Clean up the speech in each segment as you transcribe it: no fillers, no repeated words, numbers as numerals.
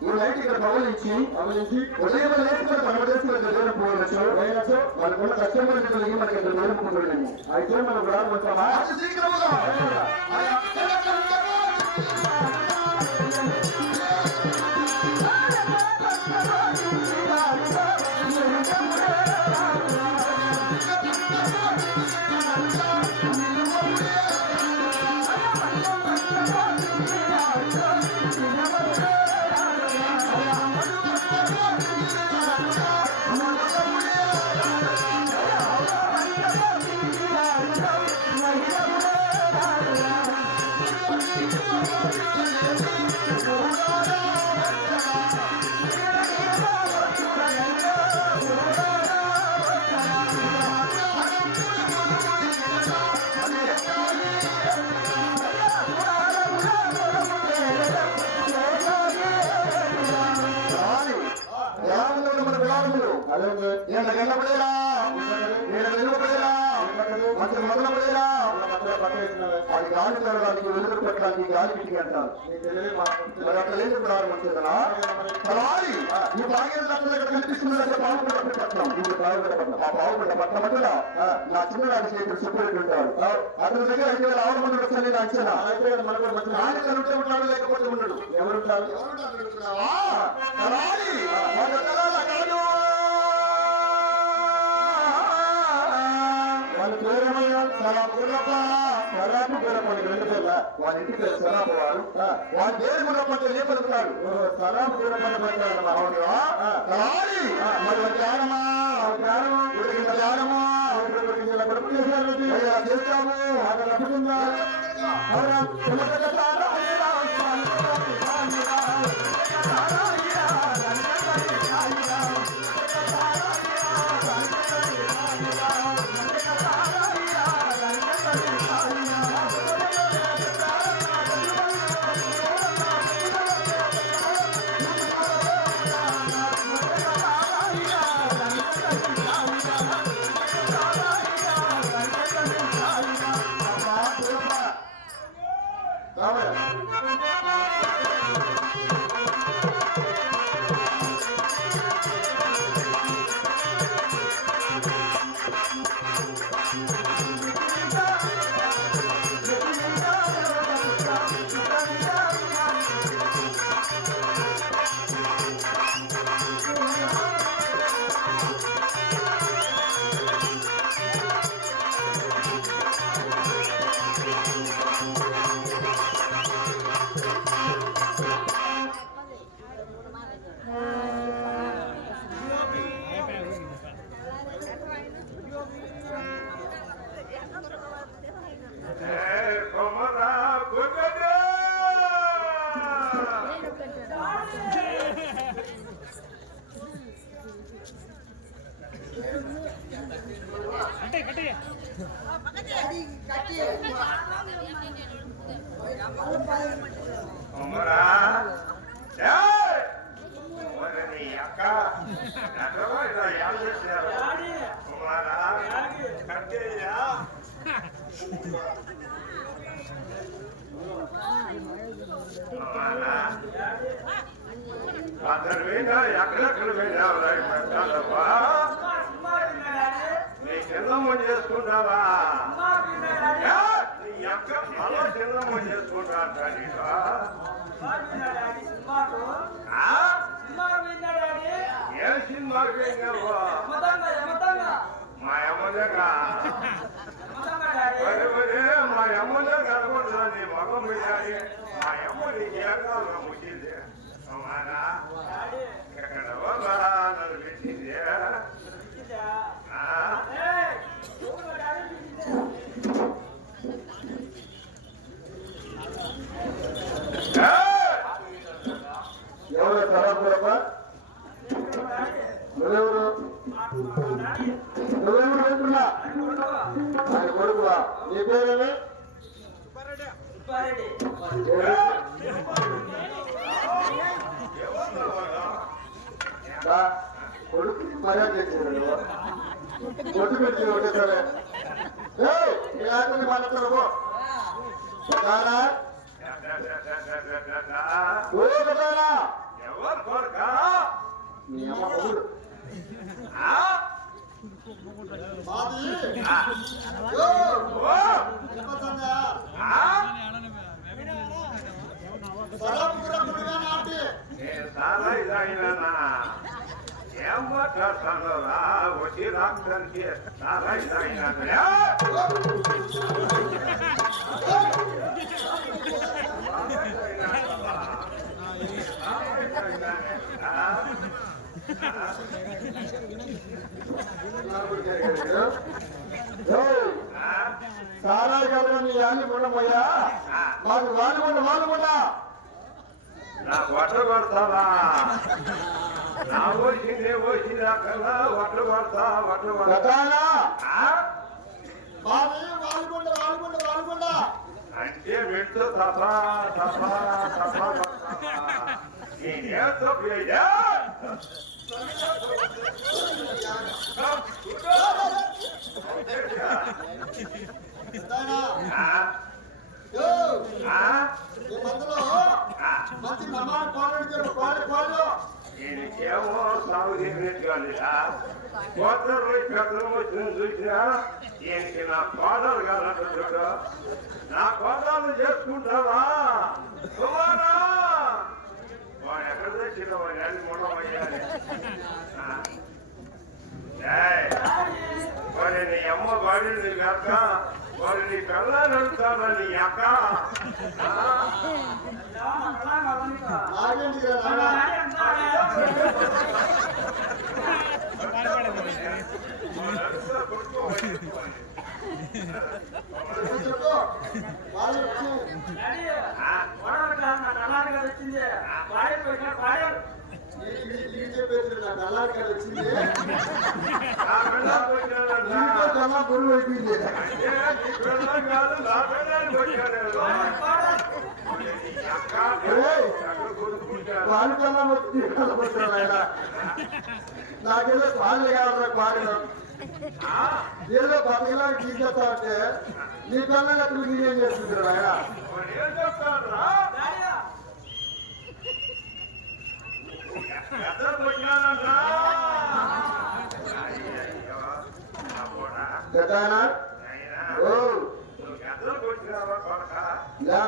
ఈ నైట్ ఇక్కడ గమనించి ఉదయం లేకుండా పరమదేశంలో దగ్గర పోవచ్చు మనకున్న కస్టమర్ కలిగి మనకి ఇక్కడ నేర్పుకుంటున్నాము అయితే మనం రాబోతామా శీఘ్రముగా అది గాలి పెరగడానికి వెలుగు పెట్టడానికి గాలి పిటికి అంటారు మరి అట్లా లేదు ప్రారంభించారు కదా ఈ భాగ్యం ఇక్కడ కనిపిస్తున్నదంటే పావుగడ్డ పట్టణం ఇది పావుగడ్డ పట్టణం ఆ పావుగడ్డ పట్టణం మధ్యలో నా చిన్ననాటి స్నేహితుడు సుబ్బరెడ్డి ఉంటాడు అతని దగ్గర 5,600 మంది వచ్చాను నా అంచనా ఆయన ఉంటే ఉంటాడు లేకపోతే ఉండడు ఎవరుంటారు వాళ్ళ పేరేమయ్యా సలాపురప్ప సలాపు పేరప్ప రెండు పేర్ల వాళ్ళ ఇంటి పేరు సలాపు వారు వాళ్ళ పేరు గురప్ప ఏ పలుకుతారు సలాపు గురప్ప మరి జ్ఞానమా జ్ఞానము ఉడికిన జ్ఞానమా కొడుకు చేస్తాము అక్కడ లభిందా ఎక్కడెక్కడ నీ చిన్నమ్మ చేసుకుంటావా నీ ఎక్కడ మళ్ళా చిన్నమ్మ చేసుకుంటా ఏ సినిమాకి మా అమ్మ దగ్గర మా అమ్మ దగ్గర అనుకుంటున్నా నీ మగం పెట్టాలి మా అమ్మ నీకు ఏకాలం ముట్టింది ఎక్కడ నన్ను పెట్టింది ఎవరు తరాపురప్ప నువ్వెవరు నువ్వెవరు వెళ్తున్నా ఆయన కొడుకువా నీ పేరేమి కొడుకు మర్యాద చేసేవాడు కొట్టు పెట్టి ఒకటే సరే మాట్లాడతారు ఓడతానా ఎవరు కొడుక నీ అమ్మ మొగుడు చాలా ఇదైనా ఏం మాట్లాడతాను రా వచ్చి రాక్షనికి చాలా ఇదైనా చాలా కదా నీ యాలి ఉండమయ్యా మాకు వాళ్ళు నా వడ్లు కొడతావా నా వచ్చింది వచ్చిందాకల్లా వడ్లు కొడతా అంటే వెళ్తూ తప్పా నేనేం తప్పు నేనేమో సాగు చేసినట్టుగా కోతలు పెద్దలు వచ్చిన చూసినా ఈయనకి నా కోడలు కాదంట చూడు నా కోడలు చేసుకుంటావా సుమారా వాడు ఎక్కడ తెచ్చిన వాడి మొండమయ్యాలి వాడి నీ అమ్మ బాడీ కాక వాడు నీ కళ్ళని అడుగుతాడా నీ అక్క గురువు అయిపోయింది పాలు కన్నా వచ్చి ఆయన నాకేదో పాలు కావాలి పాలు ఏదో బతకలా తీసుకొస్తా అంటే నీ పిల్లలు అప్పుడు నేనేం చేస్తుంటారు ఆయన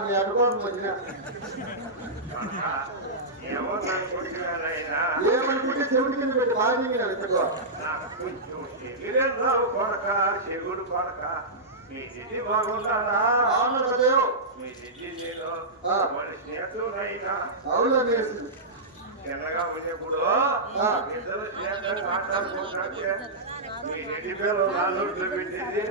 మీ అడుకోవడం వచ్చిన ఏమనుకుంటే చెవిటి కింద పెట్టి బాగా వెతుకో కొడక చెగుడు కొడక మీ స్థితి బాగుంటారా అవును కదేవు మీ స్థితి నేను స్నేహితులైనా అవునా చిన్నగా ఉన్నప్పుడు ఇద్దరు స్నేహితులు మాట్లాడుకుంటే మీ రెడ్డి పేరు నా నోట్లో పెట్టింది మీ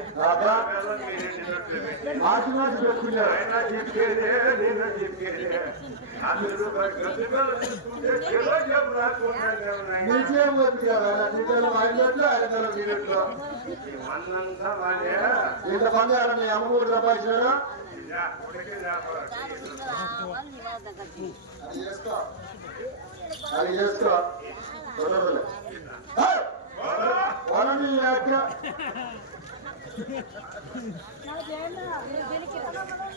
రెడ్డి నోట్లో పెట్టింది ఆయన చెప్పేదే నేను చెప్పేదే అందరూ గది పేరు తీసుకుంటే చెలో చెప్పు మన్నంతా వాడే ఇంతమంది మీ అమ్మకూరు సంపాదించారా అది చేసుకో